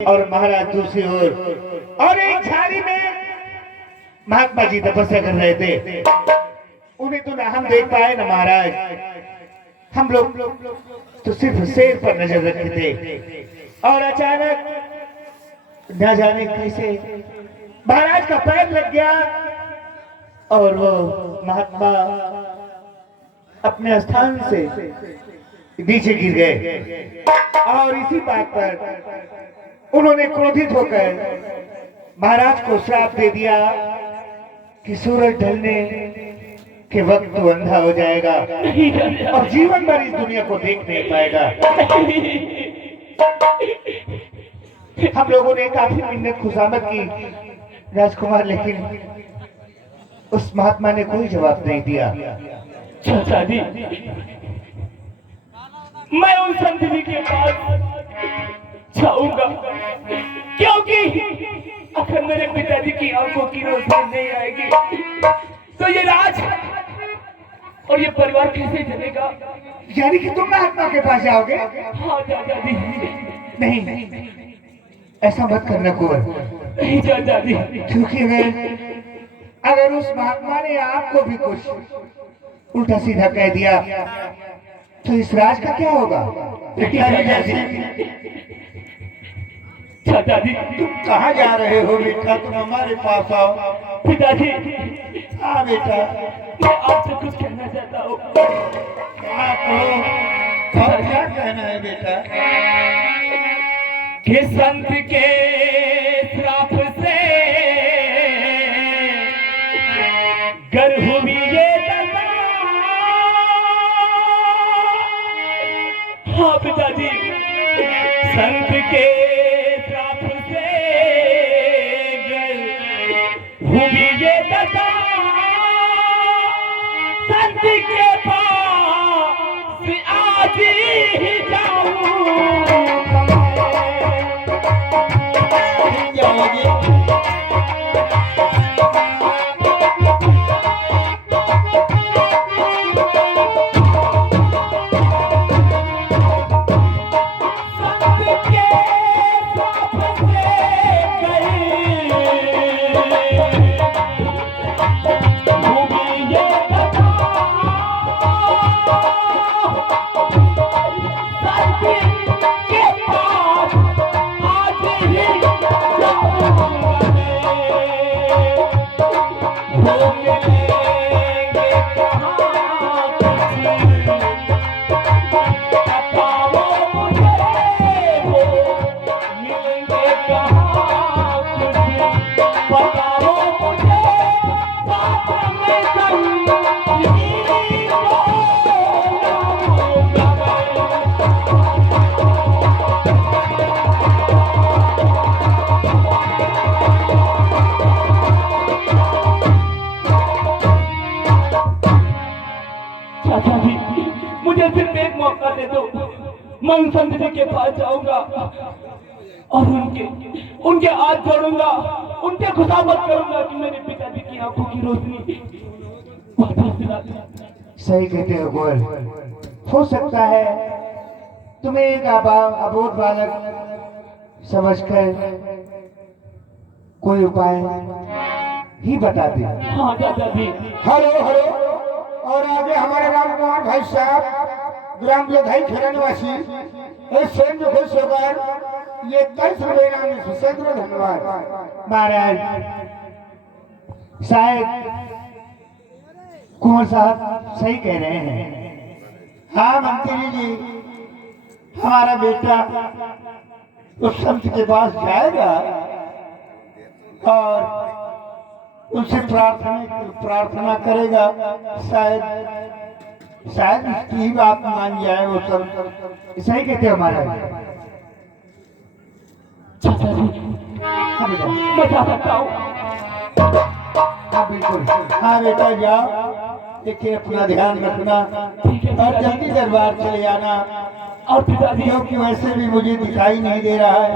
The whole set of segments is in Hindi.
और महाराज दूसरी ओर, और एक झाड़ी में महात्मा जी तपस्या कर रहे थे। उन्हें तो ना हम देख पाए ना महाराज, हम लोग तो सिर्फ शेर पर नजर रखे थे। और अचानक न जाने कैसे महाराज का पैर लग गया और वो महात्मा अपने स्थान से नीचे गिर गए। और इसी बात पर उन्होंने क्रोधित होकर महाराज को श्राप दे दिया कि सूरज ढलने के वक्त तो अंधा हो जाएगा और जीवन भर इस दुनिया को देख नहीं पाएगा। हम लोगों ने काफी मिन्नत खुशामद की राजकुमार, लेकिन उस महात्मा ने कोई जवाब नहीं दिया। चाचा जी, मैं उन संत जी के पास जाऊंगा, क्योंकि अगर मेरे पिताजी की आंखों की रोशनी नहीं आएगी तो ये राज और ये परिवार कैसे चलेगा? यानी कि तुम महात्मा के पास जाओगे? हाँ चाचा जी। नहीं, ऐसा मत करना कुंवर। नहीं चाचा जी, क्योंकि अगर उस महात्मा ने आपको भी कुछ उल्टा सीधा कह दिया तो इस राज का क्या होगा? चाचा जी, तुम कहाँ जा रहे हो बेटा? तुम हमारे पास आओ। पिताजी, हाँ बेटा, मैं आपसे कुछ कहना चाहता हूँ। आप हो और क्या कहना है बेटा? कि संत के श्राप से गर हुई ये दशा। हाँ पिताजी, संत के श्राप से गर हुई ये दशा, संत के पास आज ही जाऊं। चाचा जी, मुझे सिर्फ एक मौका दे दो। मैं उन संत जी के पास जाऊंगा और उनके हाथ जोड़ूंगा, उनके खुशामद करूंगा कि मेरे पिताजी की आंखों की रोशनी वापस दिला दे। सही कहते हो गोयल। हो सकता है तुम्हें एक अबोध बालक समझकर कोई उपाय ही बता दे। हाँ चाचा जी। Hello hello. और आगे हमारे रामकुमार भाई साहब, ग्राम लोधाई खेरा निवासी, सेन जो खुश होकर ये 10 रुपये नाम से सैकड़ों धन्यवाद। महाराज शायद कुंवर साहब सही कह रहे हैं। हाँ मंत्री जी, हमारा बेटा उस संत के पास जाएगा और उनसे प्रार्थना करेगा। शायद उसकी ही बात मान जाए वो संत। सही कहते हो हमारा? चाचा जी, मैं जा सकता हूँ? हाँ बिल्कुल। हाँ बेटा जाओ, देखिए अपना ध्यान रखना और जल्दी दरबार चले आना। और पिताजी, क्योंकि वैसे भी मुझे दिखाई नहीं दे रहा है,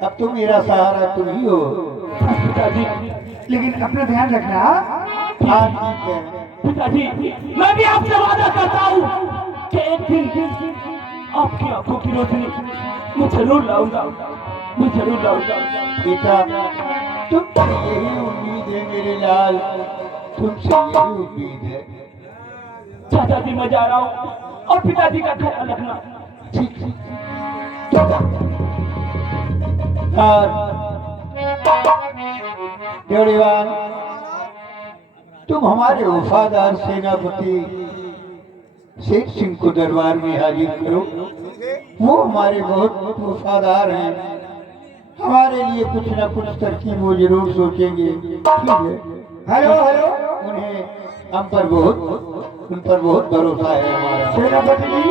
अब तो मेरा सहारा तुम ही हो। पिताजी, लेकिन अपना ध्यान रखना। हाँ ठीक है पिताजी, मैं भी आपसे वादा करता हूँ कि एक दिन आपकी आंखों की रोशनी मैं जरूर लाऊंगा। मैं जरूर लाऊंगा। बेटा तुमसे यही उम्मीद है मेरे लाल, तुमसे यही उम्मीद है। चाचा जी मैं जा रहा हूँ और पिताजी का ख्याल रखना। ठीक और देवड़ीवान, तुम हमारे वफादार सेनापति शेर सिंह को दरबार में हाजिर करो। वो हमारे बहुत वफादार हैं, हमारे लिए कुछ न कुछ तरकीब वो जरूर सोचेंगे। ठीक है? हेलो हेलो उन पर बहुत भरोसा है हमारा। सेनापति जी,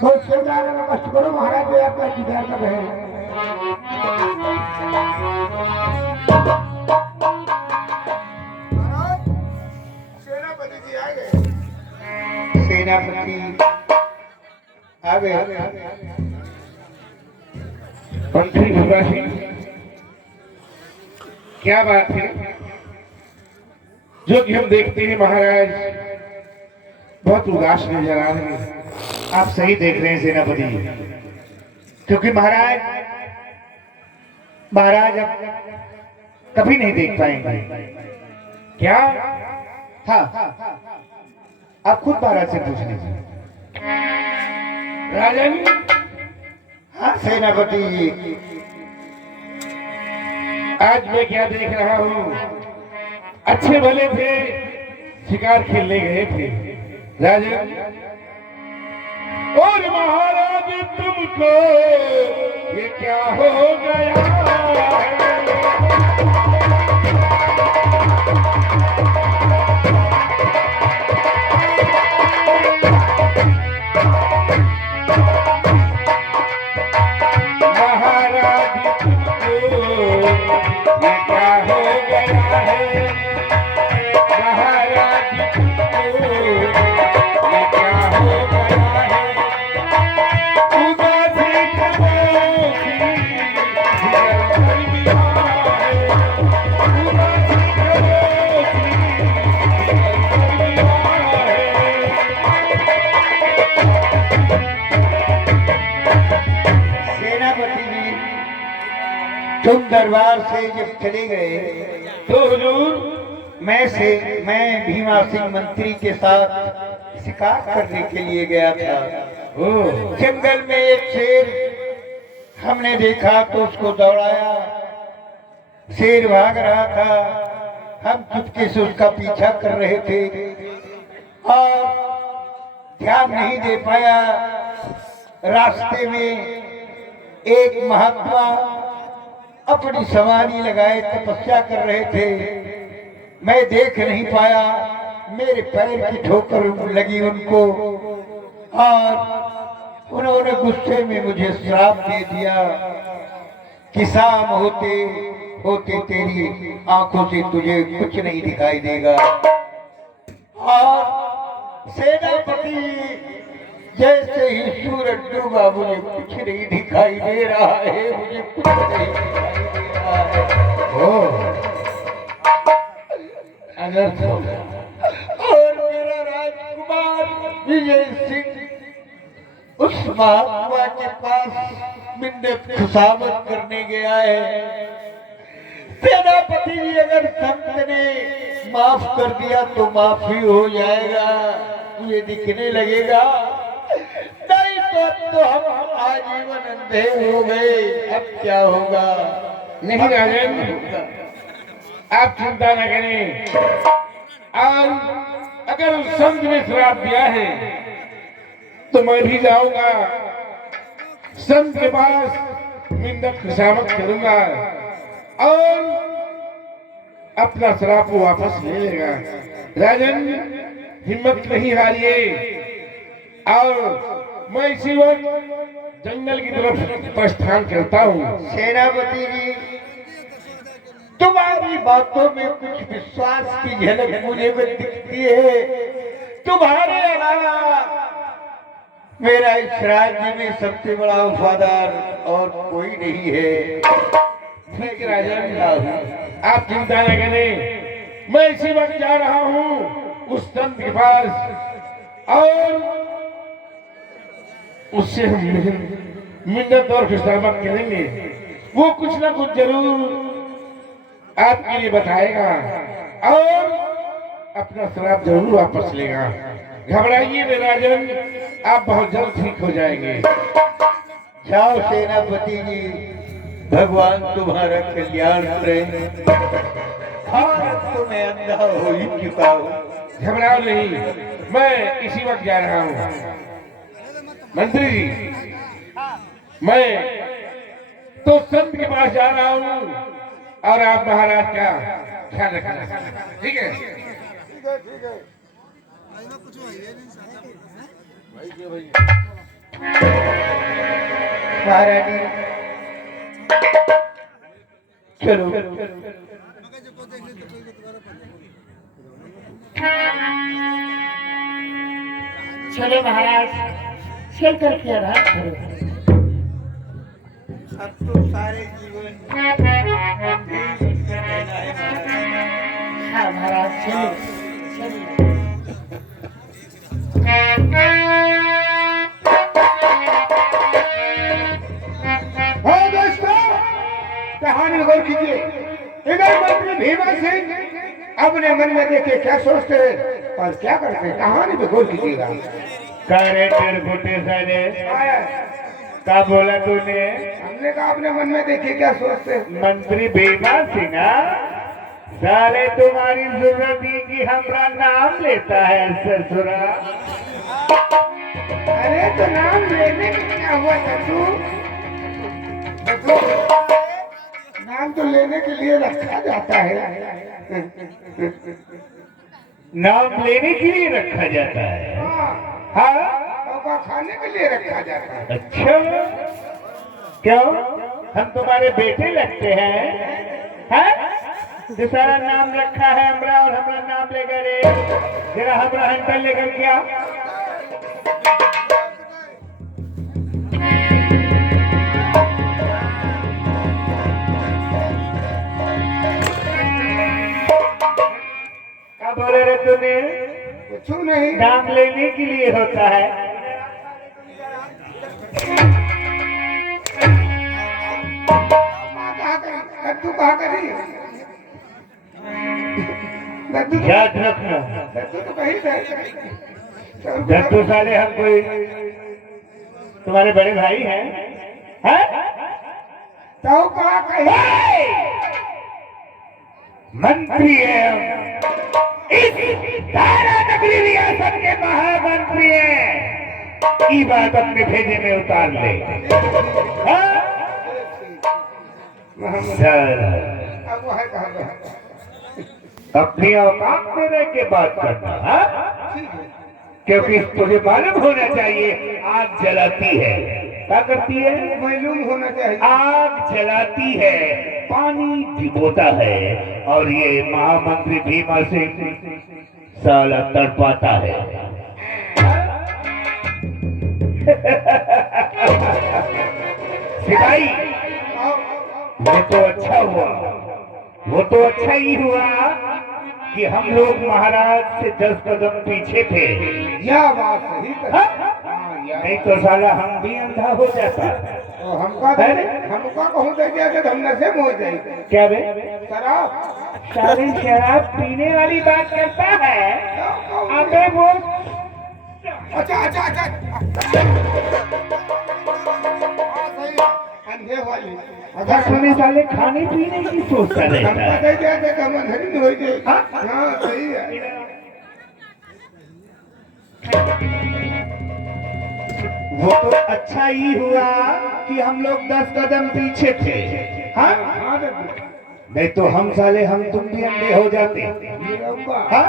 बहुत सेवदार में कष्ट करो, महाराज जी आपका इंतजार कर रहे हैं। सेनापति जी आ गए। सेनापति आ गए। मंत्री भूरा सिंह, क्या बात है? जो कि हम देखते हैं महाराज बहुत उदास नजर आ रहे हैं। आप सही देख रहे हैं सेनापति जी, क्योंकि महाराज अब कभी नहीं देख पाएंगे। क्या? हाँ, आप खुद महाराज से पूछ लीजिए। राजन, हाँ सेनापति जी, आज मैं क्या देख रहा हूँ? अच्छे भले थे, शिकार खेलने गए थे राजन, और महाराज तुमको ये क्या हो गया है? तुम दरबार से जब चले गए तो हुजूर मैं भीमा सिंह मंत्री के साथ शिकार करने के लिए गया था। जंगल में एक शेर हमने देखा तो उसको दौड़ाया। शेर भाग रहा था, हम चुपके से उसका पीछा कर रहे थे और ध्यान नहीं दे पाया। रास्ते में एक महात्मा अपनी सवारी लगाए तपस्या कर रहे थे, मैं देख नहीं पाया। मेरे पैर की ठोकर लगी उनको और उन्होंने गुस्से में मुझे श्राप दे दिया कि शाम होते होते तेरी आंखों से तुझे कुछ नहीं दिखाई देगा। और सेनापति जैसे ही सूरज डूबा मुझे कुछ नहीं दिखाई दे रहा है, मुझे कुछ नहीं दिखाई दे रहा है। अनर्थ हो गया। और मेरा राजकुमार विजय सिंह उस महात्मा के पास मिन्नत खुशामद करने गया है। सेनापति जी अगर संत ने माफ कर दिया तो माफी हो जाएगा, मुझे दिखने लगेगा, नहीं तो हम आजीवन अंधे हो गए। अब क्या होगा? नहीं राजन, आप चिंता न करें। और अगर उस संत ने श्राप दिया है तो मैं भी जाऊंगा, संत के पास मिन्नत खुशामद करूंगा और अपना श्राप को वापस ले लेगा। राजन, हिम्मत नहीं हारिए और मैं इसी वक्त जंगल की तरफ प्रस्थान करता हूँ। सेनापति जी, तुम्हारी बातों में कुछ विश्वास की झलक मुझे भी दिखती है। तुम्हारे अलावा मेरा इस राज्य में सबसे बड़ा वफादार और कोई नहीं है। ठीक है राजन, आप चिंता न करें, मैं इसी वक्त जा रहा हूँ उस संत के पास और उससे हम मिन्नत और खुशामद करेंगे वो कुछ ना कुछ जरूर आपके लिए बताएगा और अपना श्राप जरूर वापस लेगा। घबराइए नहीं राजन, आप बहुत जल्द ठीक हो जाएंगे। जाओ सेनापति जी, भगवान तुम्हारा कल्याण करें। भारत तो मैं अंधा हो ही चुका हूँ। घबराओ नहीं, मैं इसी वक्त जा रहा हूँ। मंत्री जी, मैं तो संत के पास जा रहा हूँ और आप महाराज का ख्याल रखना, ठीक है? महारानी चलो। चलो महाराज, चल करके आराम करो। अब तो सारे जीवन हाँ महाराज, चलो चलो। हाँ दोस्तों, कहानी गौर कीजिए। इधर मंत्री भीमा सिंह अपने मन में देखे क्या सोचते हैं और क्या करते हैं, कहानी पे गौर कीजिएगा। करे तेरे फुटे सारे का बोला तूने? हमने कहा अपने मन में देखिए क्या सोचते हैं। मंत्री भीमा सिंह साले तुम्हारी जरूरत ही कि हमारा नाम लेता है ससुरा। अरे तो नाम लेने में क्या हुआ ससु? नाम तो लेने के लिए रखा जाता है। नाम लेने के लिए रखा जाता है। हाँ, और खाने के लिए रखा जाता है। अच्छा, क्यों? हम तुम्हारे बेटे लगते हैं? हाँ? जो सारा नाम रखा है हमरा और हमारा नाम लेकर रे, जरा हमारा हंटर लेकर क्या? क्या बोले रे तूने? कुछ नहीं, नाम लेने के लिए होता है। कद्दू कहा करी? याद रखना, कद्दू तो कहीं थे। दत्तू साले हम कोई तुम्हारे बड़े भाई हैं? हैं? तो कहा कहीं? मंत्री है हम, इस सारा नगरी रियासत के महामंत्री हैं। ये बात अपने भेजे में उतार ले। हाँ? सर, अब वो है कहाँ पे? अपनी औकात में रह के बात करना, हाँ? क्योंकि तुझे मालूम होना चाहिए आग जलाती है, क्या करती है? मालूम होना चाहिए। आग जलाती है, पानी भिगोता है, और ये महामंत्री भीमा सिंह साला तड़पाता है। सिपाही, वो तो अच्छा हुआ, वो तो अच्छा ही हुआ कि हम लोग महाराज से 10 कदम पीछे थे। यह बात सही है। हाँ? नहीं तो साला हम भी अंधा हो जाता। तो हमका कहूँ दे दिया कि हम नशे में हो जाएंगे। क्या बे? शराब सारी शराब पीने वाली बात करता है। अबे वो अच्छा अच्छा अच्छा अंधे वाली अगर सुने साले खाने पीने की सोचता रहता हमका है। दे दिया कि हम अंधेरी में हो जाए। हाँ? हाँ सही है। वो तो अच्छा ही हुआ कि हम लोग 10 कदम पीछे थे। हाँ? हाँ दद्दू, नहीं तो हम साले हम तुम भी अंधे हो जाते। ये रहूंगा। हाँ?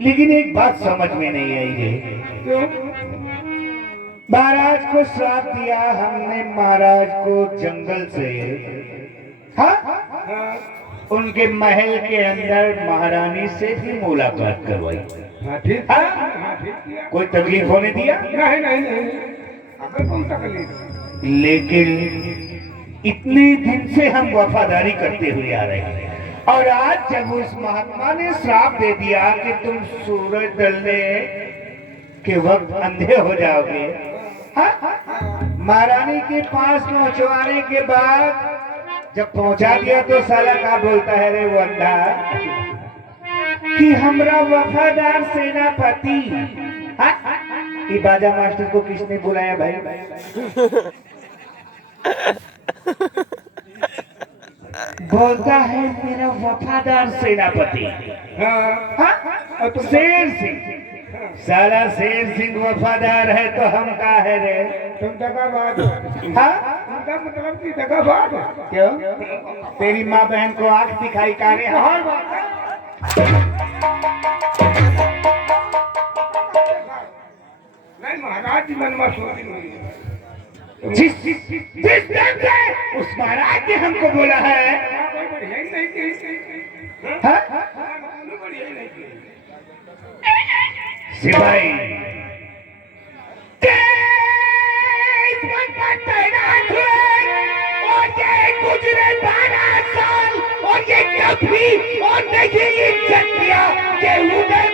लेकिन एक बात समझ में नहीं आई है। क्यों? महाराज को श्राप दिया हमने, महाराज को जंगल से, हाँ? उनके महल के अंदर महारानी से भी मुलाकात करवाई। हाँ ठीक। हाँ? हाँ ठीक किया। कोई तकलीफ होने दिया? नहीं नहीं नहीं, अगर कौन तकलीफ? लेकिन इतने दिन से हम वफादारी करते हुए आ रहे हैं, और आज जब उस महात्मा ने श्राप दे दिया कि तुम सूरज ढलने के वक्त अंधे हो जाओगे, हाँ? महारानी के पास पहुंचवाने के बाद जब पहुंचा दिया तो साला क्या बोलता है रे वो अंधा कि हमरा वफादार सेनापति। हाँ? ये बाजा मास्टर को किसने बुलाया भाई? बोलता है मेरा वफादार सेनापति। हाँ? और तुम शेर सिंह, साला शेर सिंह वफादार है तो हम का है रे? तुम दगाबाज हो। हाँ? उनका मतलब कि दगाबाज हो। क्यों? तेरी माँ बहन को आंख दिखाई का रे? और नहीं महाराज जी मनवा सोच जिस दिन से उस महाराज ने हमको बोला है, बढ़िया ही नहीं की। हाँ? बढ़िया ही नहीं की। सिपाही तेज मन पर तैनात हुए और ये गुजरे 12 साल और ये कभी और नहीं इज्जत किया कि उदय